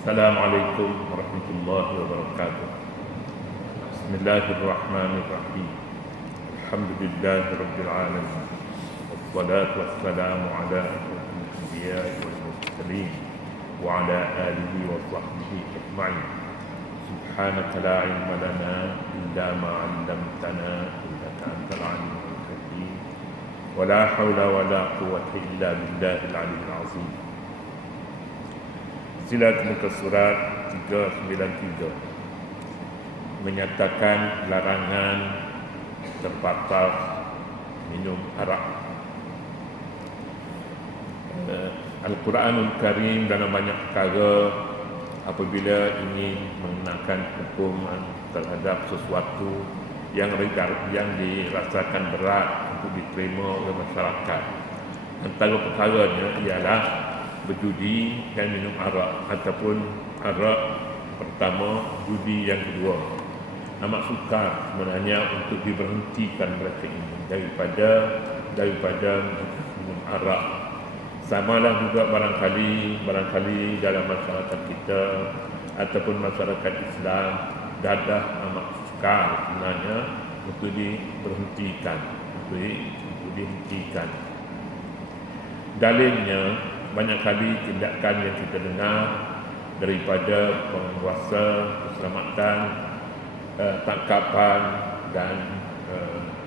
Assalamualaikum warahmatullahi wabarakatuh. Bismillahirrahmanirrahim. Alhamdulillahi rabbil alamin. Wassalatu wassalamu ala asyrafil anbiya'i wal mursalin wa ala alihi wa sahbihi ajma'in. Subhanaka la ilma lana illa ma 'allamtana innaka antal alimul hakim. Wa la haula wa la quwwata illa billahil aliyyil azim. Sila muka surat 393 menyatakan larangan terbatas minum arak. Al-Quranul Karim dalam banyak perkara apabila ingin mengenakan hukuman terhadap sesuatu yang dirasakan berat untuk diterima oleh masyarakat, antara perkaranya ialah berjudi dan minum arak, ataupun arak pertama, judi yang kedua. Amat sukar sebenarnya untuk diberhentikan mereka ini daripada minum arak. Samalah juga barangkali dalam masyarakat kita ataupun masyarakat Islam dadah amat sukar sebenarnya untuk dihentikan. Dalilnya banyak kali tindakan yang kita dengar daripada penguasa keselamatan, tangkapan dan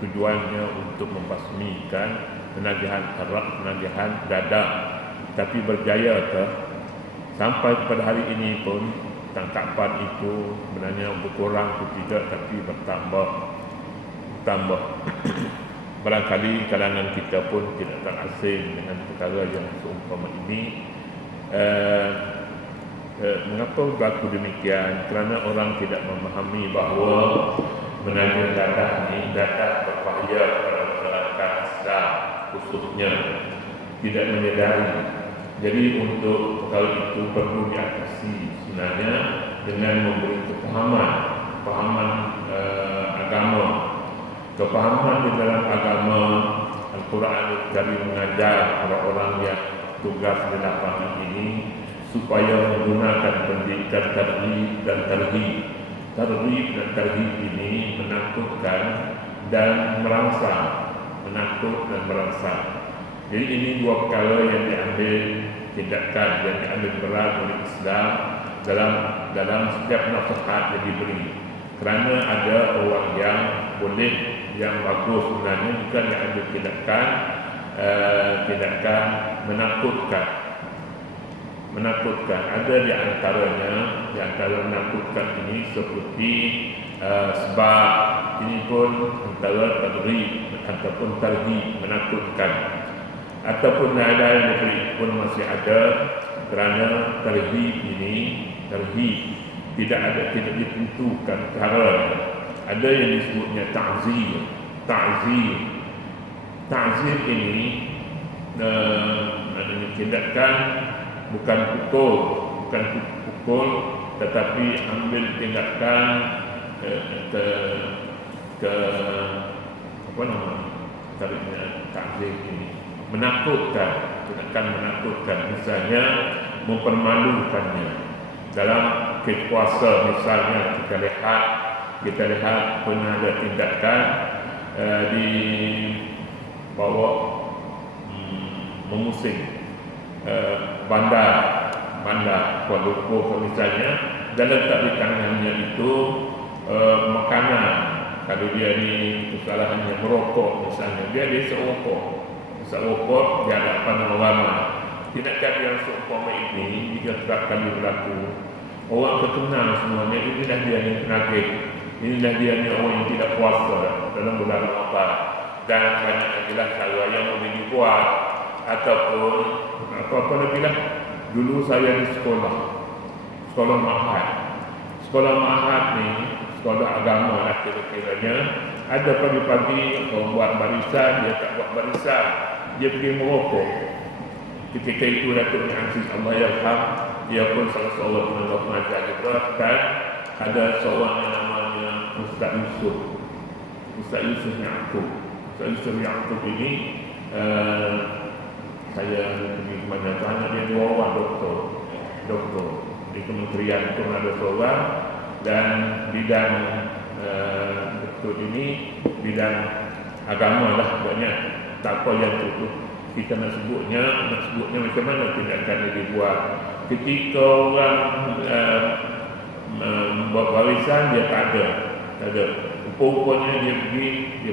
tujuannya untuk membasmikan penagihan arak, penagihan dadah. Tapi berjaya ke? Sampai kepada hari ini pun tangkapan itu sebenarnya berkurang atau tidak, tapi bertambah. Barangkali kalangan kita pun tidak terasing dengan perkara yang seumpama ini. Mengapa berlaku demikian? Kerana orang tidak memahami bahawa menagih dadah ini dadah berbahaya kepada masyarakat Islam khususnya, tidak menyedari. Jadi untuk perkara itu perlu diatasi sebenarnya dengan memberi kepahaman agama. Kepahaman di dalam agama Al-Quran Karim mengajar orang-orang yang tugas di lapangan ini supaya menggunakan pendidikan targhib dan tarhib. Targhib dan tarhib ini menakutkan dan merangsang, Jadi ini dua perkara yang diambil tindakan, yang diambil berat oleh Islam dalam setiap nasihat yang diberi. Kerana ada orang yang boleh, yang bagus sebenarnya, bukan yang ambil tindakan menakutkan. Ada di antara menakutkan ini seperti sebab ini pun antara targhib ataupun tarhib, menakutkan, ataupun ada yang diberi pun masih ada. Kerana tarhib tidak ditentukan cara. Ada yang disebutnya ta'zir. Ta'zir ini adanya tindakan bukan pukul, tetapi ambil tindakan ta'zir ini tindakan menakutkan, misalnya mempermalukannya. Dalam kes puasa misalnya kita lihat pernah ada tindakan di bawa memusing bandar Kuala Lumpur misalnya, dan letak di tangannya itu makanan. Kalau dia ni kesalahannya merokok misalnya, dia serokok di hadapan orang ramai. Tindakan yang seumpama ini jika kerap kali berlaku, orang terkenal semuanya, inilah dia yang penagih, inilah dia yang orang yang tidak puasa dalam bulan Ramadan. Dan banyak lagi cara yang boleh dibuat. Ataupun apa lagi lah. Dulu saya di sekolah ma'had ni, sekolah agama lah kira-kiranya. Ada pagi-pagi orang buat barisan, dia tak buat barisan, dia pergi merokok. Ketika itu Datuk Aziz Allah Yarham, dia pun salah seorang tenaga pengajar juga, dan ada seorang yang namanya Ustaz Yusuf Ya'qub ini saya pergi ke mana tu, anak dia dua orang doktor di kementerian itu ada seorang, dan bidang betul ini bidang agama lah banyak. Tak apa yang itu kita nak sebutnya macam mana tindakan yang dibuat ketika orang buat warisan. Dia tak ada. Rupa-rupanya dia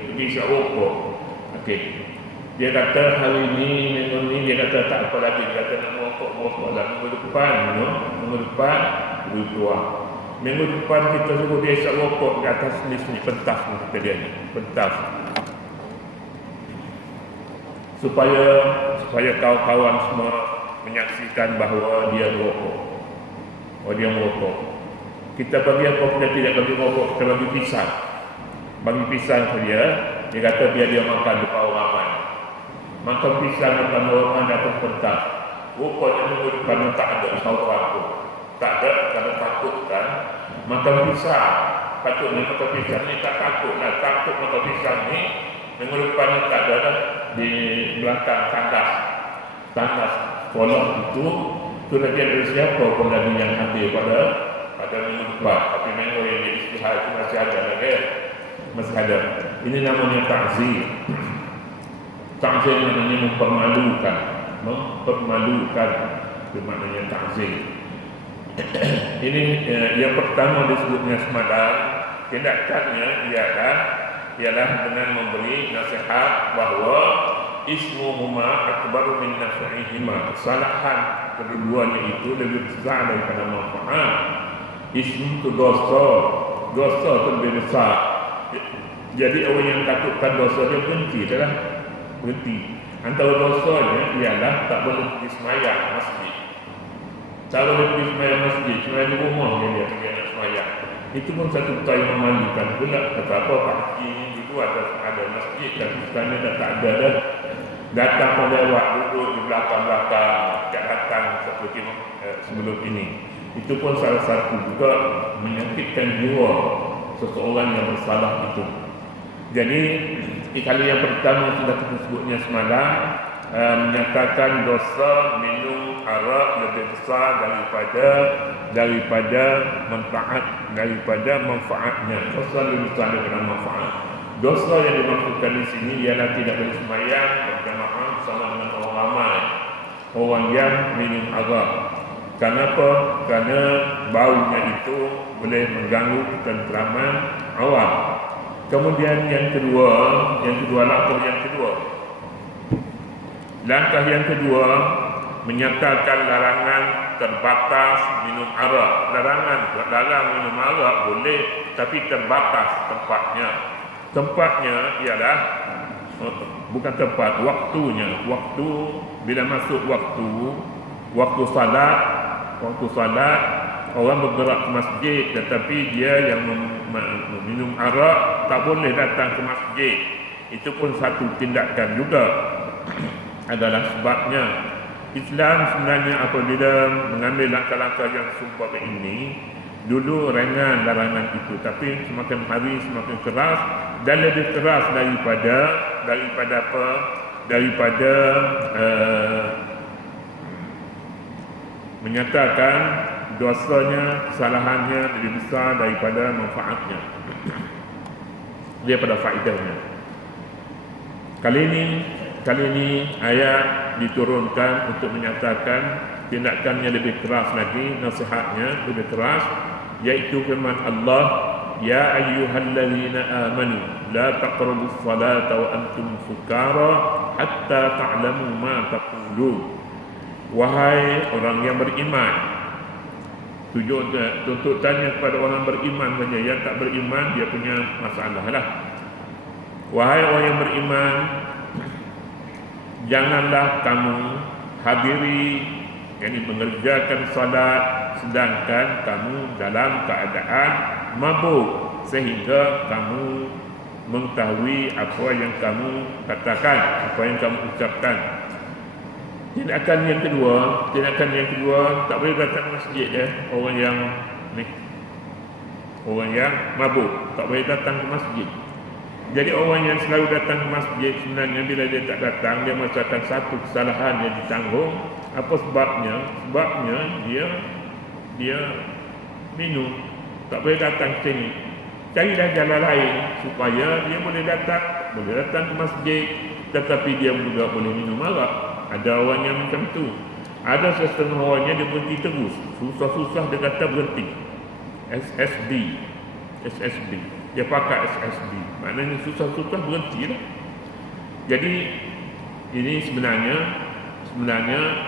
pergi isap rokok. Okey, dia kata hari ni minggu ni dia kata tak apa lagi, dia kata nak merokok lah. Minggu depan dia keluar. Minggu depan kita suruh dia isap rokok di atas ni pentas ni, kata dia ni pentas, supaya kawan-kawan semua menyaksikan bahawa dia merokok. Kita bagi apa? Kita tidak bagi rokok, kita bagi pisang saja. Dia kata dia makan depan orang ramai. Makan pisang depan orang ramai, datang pentas. Rupanya minggu depan tak ada seorang pun. Tak ada, kerana takut kan. Makan pisang, patutnya makan pisang ni tak takut lah. Takut makan pisang ni, minggu depan ni tak ada dah. Di belakang tandas sekolah itu lagi ada siapa pun lagi yang hadir pada minggu depan. Tapi minggu yang di istihad itu masih ada lagi. Masih ada. Ini namanya ta'zir. Ta'zir namanya mempermalukan. Itu maknanya ta'zir. Ini yang pertama disebutnya semadan. Tindakannya ialah dengan memberi nasihat bahawa ismuhuma akbaru min naf'ihima. Kesalahan keduanya itu lebih besar daripada manfaat. Ismu itu dosa itu lebih besar. Jadi orang yang takutkan dosa dia berhenti. Antara dosanya ialah tak boleh pergi semayang masjid. Tak boleh pergi semayang masjid, semayang di rumah dia pergi nak semayang. Itu pun satu perkara yang memalukan pula. Kata apa, pagi ni dulu ada masjid, tapi sekarang dah tak ada dah. Datang melewat, duduk di belakang-belakang, tak datang seperti sebelum ini. Itu pun salah satu juga menyakitkan jiwa seseorang yang bersalah itu. Jadi kali yang pertama sudah kita sebutnya semalam, menyatakan dosa minum arak lebih besar daripada manfaatnya. Dosa lebih besar daripada manfaat. Dosa yang dimaksudkan di sini ialah tidak boleh sembahyang berjamaah bersama dengan orang ramai, orang yang minum arak. Kenapa? Kerana baunya itu boleh mengganggu ketenteraman awam. Kemudian yang kedua, langkah yang kedua menyatakan larangan terbatas minum arak. Larang minum arak boleh, tapi terbatas tempatnya. Tempatnya ialah bukan tempat, waktunya. Waktu bila masuk waktu salat orang bergerak ke masjid, tetapi dia yang minum arak tak boleh datang ke masjid. Itu pun satu tindakan juga. Adalah sebabnya Islam sebenarnya apabila mengambil langkah-langkah yang sumpah ini, dulu ringan larangan itu, tapi semakin hari semakin keras, dan lebih keras daripada menyatakan dosanya, kesalahannya lebih besar daripada manfaatnya, daripada faedahnya. Kali ini ayat diturunkan untuk menyatakan tindakannya lebih keras lagi, nasihatnya lebih keras, iaitu firman Allah, ya ayyuhallazina amanu la taqrabus salata wa antum sukara hatta ta'lamu ma taqulun. Wahai orang yang beriman. Tuntutannya kepada orang beriman saja. Yang tak beriman dia punya masalah lah. Wahai orang yang beriman, janganlah kamu hadiri, yakni mengerjakan salat sedangkan kamu dalam keadaan mabuk, sehingga kamu mengetahui apa yang kamu katakan, apa yang kamu ucapkan. Tindakan yang kedua tak boleh datang masjid ya. Orang yang mabuk tak boleh datang ke masjid. Jadi orang yang selalu datang ke masjid, sebenarnya bila dia tak datang, dia merasakan satu kesalahan yang ditanggung. Apa sebabnya? Sebabnya dia minum, tak boleh datang ke sini. Carilah jalan lain supaya dia boleh datang ke masjid, tetapi dia juga boleh minum arak. Ada orang yang macam tu. Ada setengah orangnya dia berhenti terus, susah-susah dia kata berhenti. SSB, dia pakai SSB, maknanya susah-susah berhenti lah. Jadi ini sebenarnya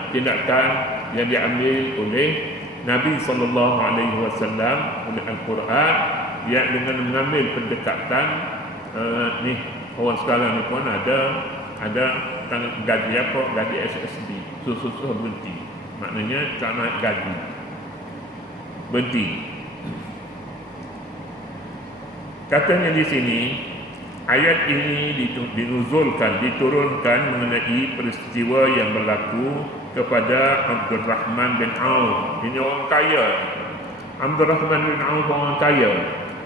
tindakan yang diambil oleh Nabi SAW oleh Al-Quran, yang dengan mengambil pendekatan ni orang sekarang ni pun ada gaji apa, gaji SSB, susah-susah berhenti, maknanya tak naik gaji, berhenti. Katanya di sini ayat ini diturunkan mengenai peristiwa yang berlaku kepada Abdurrahman bin Auf. Ini orang kaya. Abdurrahman bin Auf orang kaya.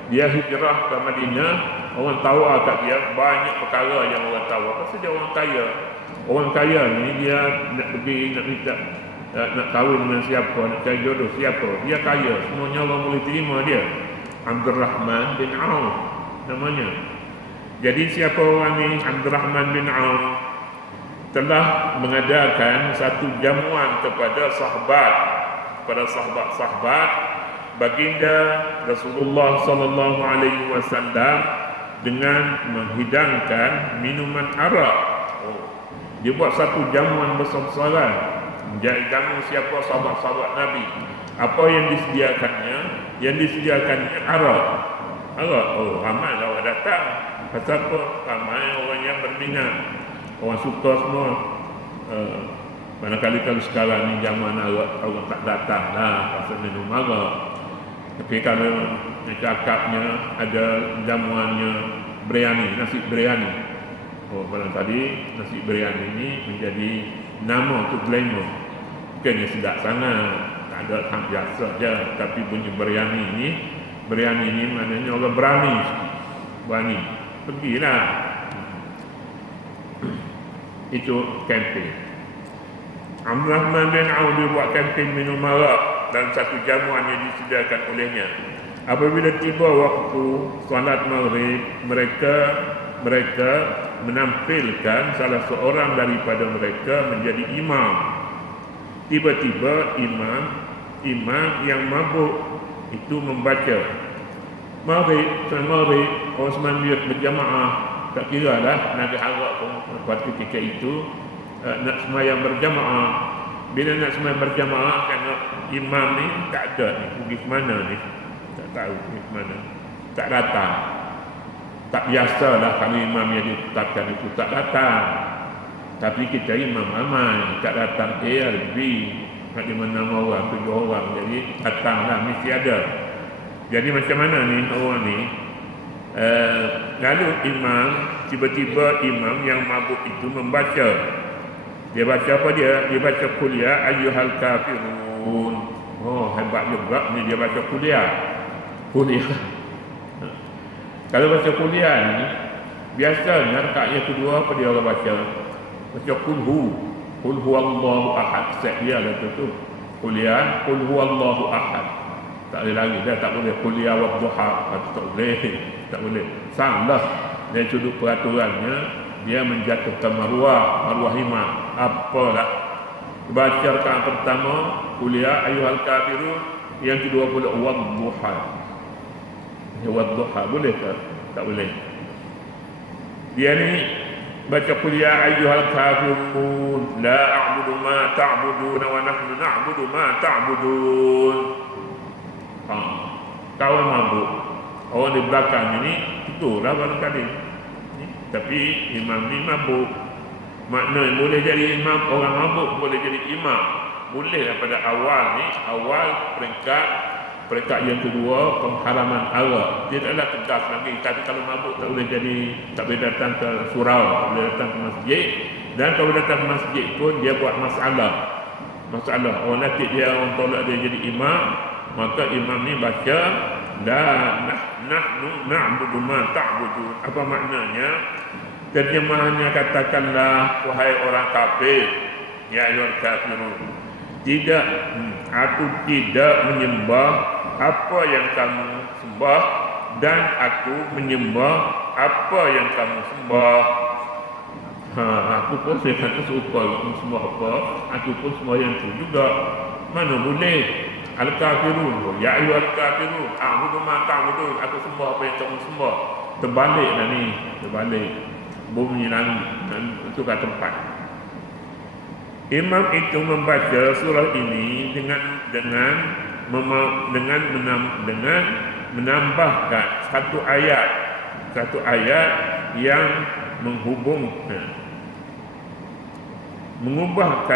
Dia hijrah ke Madinah, orang tawar kat dia banyak perkara yang orang tawar. Pasal dia orang kaya. Orang kaya ni dia nak pergi nak minta nak kahwin dengan siapa, nak cari jodoh siapa. Dia kaya, semuanya orang boleh terima dia. Abdurrahman bin Auf namanya. Jadi siapa orang ni? Abdurrahman bin Auf telah mengadakan satu jamuan kepada sahabat baginda Rasulullah sallallahu alaihi wasallam dengan menghidangkan minuman arak. Dia buat satu jamuan besar-besaran. Jamu siapa sahabat-sahabat Nabi. Apa yang disediakannya? Yang disediakannya arak. Oh, ramai orang datang. Pasal apa? Ramai orang yang berminat. Orang suka semua. Manakala kalau sekarang ni zaman arak, orang tak datang lah pasal minum arak. Tapi kalau cakapnya ada jamuannya biryani, nasi biryani. Malam tadi nasi biryani ini menjadi nama untuk glamour. Bukannya sedap sangat, tak ada tak biasa je. Tapi bunyi biryani ini maknanya orang berani. Pergilah. Itu kempen. Abdurrahman bin Auf dia buat kempen minum arak dan satu jamuan yang disediakan olehnya. Apabila tiba waktu solat maghrib, mereka menampilkan salah seorang daripada mereka menjadi imam. Tiba-tiba imam yang mabuk itu membaca maghrib, orang sembahyang berjamaah, tak kira lah nak arak pun pada ketika itu nak sembahyang berjamaah. Bila nak sembahyang berjamaah, kerana imam ni tak ada ni, pergi ke mana ni, tak tahu pergi ke mana, tak datang. Tak biasalah kalau imam yang ditetapkan itu tak datang. Tapi kita imam ramai, tak datang lebih nak 5-6 orang, 7 orang, jadi datanglah, mesti ada. Jadi macam mana ni orang ni? Lalu tiba-tiba imam yang mabuk itu membaca. Dia baca apa dia? Dia baca kuliah ayyuhal kafirun. Oh, hebat juga ni dia baca kuliah. Kalau baca kuliah ni, biasanya rakaat yang kedua apa dia orang baca? Baca qul huwallahu ahad. Set dia lah tu. Kuliah qul huwallahu ahad. Tak boleh lagi, dia tak boleh kuliah wa duha, tak boleh. Salah. Dari sudut peraturannya, dia menjatuhkan maruah iman. Apalah. Baca rakaat pertama kuliah ayyuhal kafirun, yang kedua pula wa duha. Wadduha boleh ke? Tak boleh. Dia ni baca kuliah ayyuhal kafirun la a'budu ma ta'budun wa nahnu na'budu ma ta'budun. Kawan mabuk. Orang di belakang ini itulah barangkali. Tapi imam ni mabuk. Maknanya boleh jadi imam, orang mabuk boleh jadi imam. Boleh pada awal ni, peringkat yang kedua, pengharaman arak. Dia taklah tegas lagi. Tapi kalau mabuk tak boleh datang ke surau, tak boleh datang ke masjid. Dan kalau datang ke masjid pun dia buat masalah. Orang latih dia, orang tolak dia jadi imam. Maka imam ni baca la nahnu na'budu ma ta'budun. Apa maknanya? Terjemahannya katakanlah, wahai orang kafir, ya ayyuhal kafirun, tidak aku tidak menyembah apa yang kamu sembah dan aku menyembah apa yang kamu sembah. Aku pun saya kata serupa kamu sembah apa, aku pun sembahyang tu juga. Mana boleh? Al-kafirun, ya ayyuhal kafirun, a'budu ma ta'budun, aku sembah apa yang kamu sembah. Terbalik dah ni, terbalik. Bumi langit, tukar tempat. Imam itu membaca surah ini dengan menambahkan satu ayat yang mengubahkan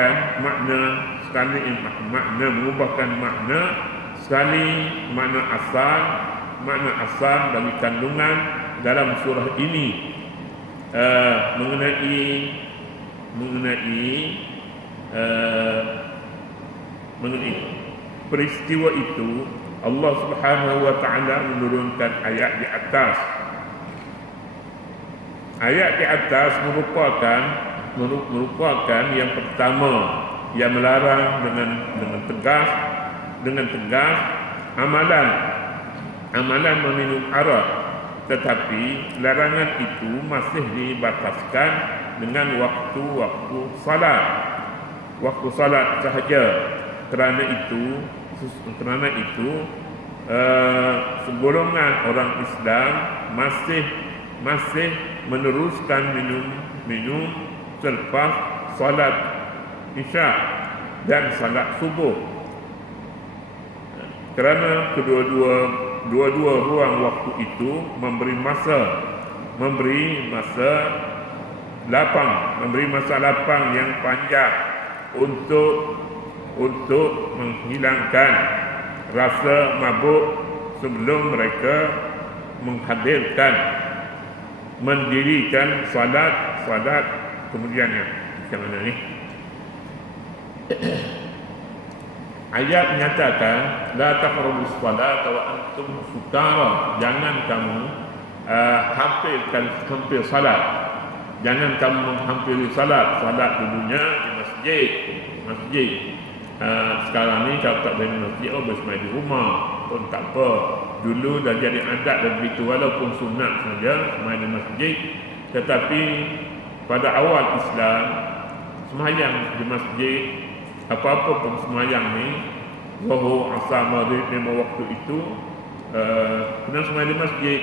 makna sekali makna asal bagi kandungan dalam surah ini mengenai peristiwa itu. Allah Subhanahu wa taala menurunkan ayat di atas. Ayat di atas merupakan yang pertama yang melarang dengan tegas amalan meminum arak, tetapi larangan itu masih dibataskan dengan waktu salat sahaja. Kerana itu segolongan orang Islam masih meneruskan minum selepas salat Isya dan salat subuh, kerana dua-dua ruang waktu itu memberi masa lapang yang panjang untuk menghilangkan rasa mabuk sebelum mereka mendirikan salat kemudiannya. Macam mana ni? Ayat menyatakan la taqrabus salata wa antum sukara, jangan kamu hampir salat. Jangan kamu menghampiri salat dulunya di masjid. Sekarang ni kalau tak boleh masjid, bersemai di rumah pun tak apa. Dulu dah jadi adat dan begitu, walaupun sunat saja semai di masjid. Tetapi pada awal Islam, sembahyang di masjid, apa-apa pun sembahyang ni, Zuhur, Asar, Maghrib, 5 waktu itu kena sembahyang di masjid.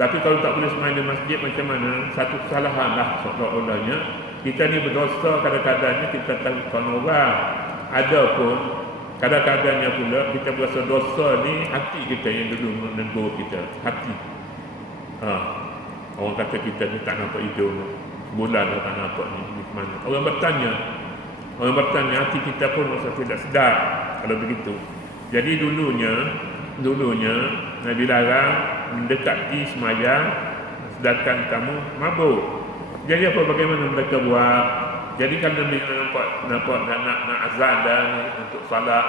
Tapi kalau tak boleh sembahyang di masjid, macam mana? Satu kesalahan lah seolah-olahnya. Kita ni berdosa, kadang-kadangnya kita takutkan orang. Ada pun kadang-kadangnya pula kita berasa dosa ni hati kita yang dulu menegur kita. Hati. Orang kata kita ni tak nampak hidung, bulan dah tak nampak ni mana. Orang bertanya, hati kita pun rasa tidak sedar kalau begitu. Jadi dulunya Nabi larang mendekati sembahyang sedangkan kamu mabuk. Jadi bagaimana mereka buat? Jadi kalau Nabi nampak nak azan dan untuk salat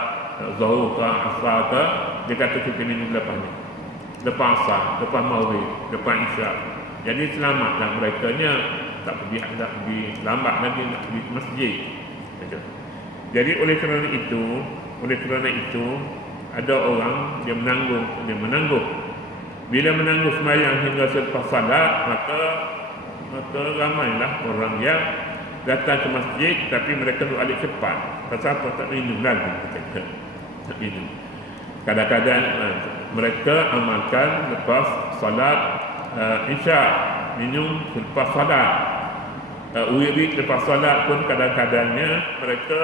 Zuhur ke Asar ke, dia kata kita minum lepas Asar, lepas Maghrib, lepas Isya. Jadi selamatlah mereka nya, tak pergi lambat lagi nak pergi ke masjid. Jadi oleh kerana itu ada orang dia menangguh. Bila menangguh sembahyang hingga selepas salat, maka ramailah orang yang datang ke masjid, tapi mereka balik cepat. Pasal apa? Tak minum lagi. Tak minum. Kadang-kadang mereka amalkan lepas salat Isya, minum selepas salat. Wirid lepas salat pun kadang-kadangnya mereka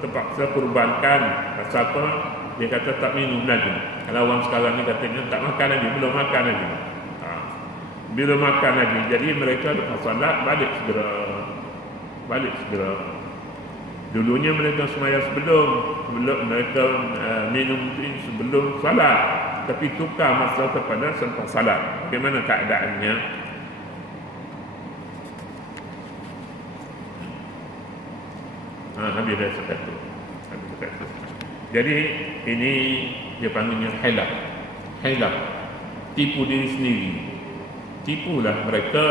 terpaksa kurbankan. Pasal apa? Dia kata tak minum lagi. Kalau orang sekarang ni katanya tak makan lagi, belum makan lagi. Bila makan lagi, jadi mereka lepas salat balik segera. Dulunya mereka sembahyang sebelum mereka minum sebelum salat, tapi tukar masa kepada selepas salat. Bagaimana keadaannya? Habis dah cakap tu. Jadi ini dia panggilnya hilaf. Tipu diri sendiri. Tipulah mereka,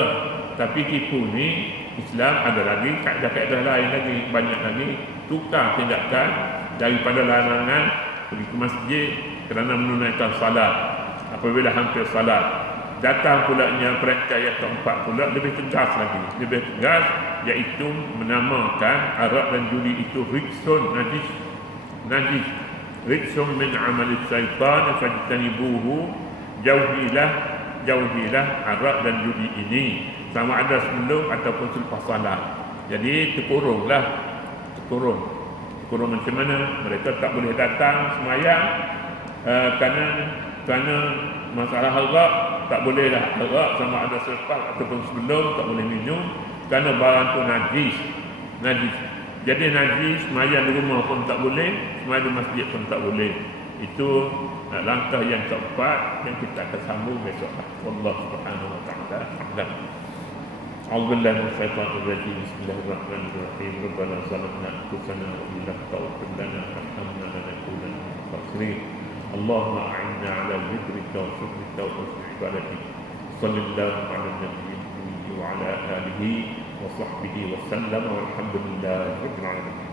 tapi tipu ni Islam ada lagi kaedah-kaedah lain lagi, banyak lagi. Tukar tindakan daripada larangan pergi ke masjid kerana menunaikan salat. Apabila hampir salat, datang pulanya perintah yang keempat pula lebih tegas lagi, lebih tegas, iaitu menamakan arak dan judi itu rijsun, najis, rijsun min amali syaitan fajtanibuhu, jauhilah arak dan judi ini, sama ada sebelum ataupun selepas salat. Jadi terkurung macam mana? Mereka tak boleh datang semayang kerana masalah arak, tak bolehlah arak sama ada selepas ataupun sebelum, tak boleh minum kerana barang tu najis. Jadi najis, semayang di rumah pun tak boleh, semayang di masjid pun tak boleh. Itu langkah yang keempat yang kita akan sambung besok. Allah Subhanahu wa taala a'lam. A'udzubillahi minasyaitonir rajim. Bismillahirrahmanirrahim. Rabbana zalamna anfusana wa in lam taghfir lana wa tarhamna lanakunanna minal khasirin. Allahumma a'inna 'ala dhikrika wa syukrika wa husni ibadatik. Sallallahu 'ala nabiyyina wa 'ala alihi wa sahbihi wa sallam, walhamdulillahi rabbil alamin.